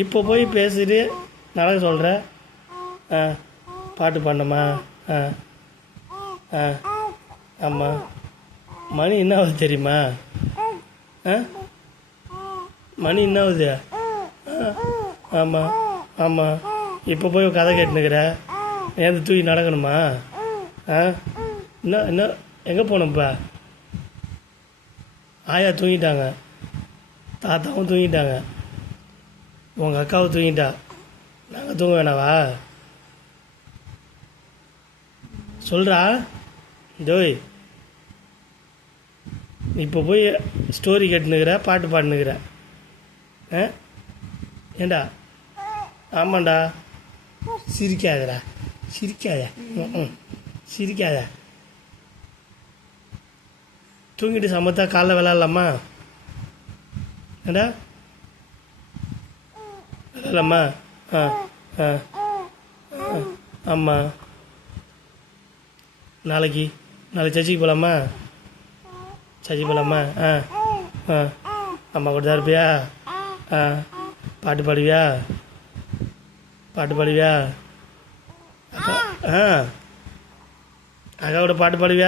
இப்போ போய் பேசிட்டு நடக்க சொல்கிற. ஆ பாட்டு பாடணுமா? ஆ ஆ ஆமாம். மணி என்ன ஆகுது தெரியுமா? ஆ மணி என்ன ஆகுது? ஆமாம் ஆமாம். இப்போ போய் கதை கேட்டுனுக்கிற. ஏன் தூக்கி நடக்கணுமா? ஆ இன்னும் எங்கே போகணும்ப்பா? ஆயா தூங்கிட்டாங்க, தாத்தாவும் தூங்கிட்டாங்க, உங்கள் அக்காவும் தூங்கிட்டா. நாங்கள் தூங்க வேணாவா? சொல்கிறா தோய். இப்போ போய் ஸ்டோரி கேட்டுனுக்கிற, பாட்டு பாடினுக்கிற. ஆ ஏண்டா? ஆமாண்டா. சிரிக்காதடா, சிரிக்காத. ம் சிரிக்காத. தூங்கிட்டு சமத்தா காலைல விளாட்லாமா? ஏண்டா விளாட்லாமா? ஆ ஆ ஆமாம். நாளைக்கு சர்ச்சுக்கு போகலாமா? சர்ச்சுக்கு போகலாமா? ஆ ஆ அம்மா கூட தான் இருப்பியா? ஆ பாட்டு பாடுவியா? பாட்டு பாடுவியா? அக்கா ஆ அக்கா கூட பாட்டு பாடுவியா?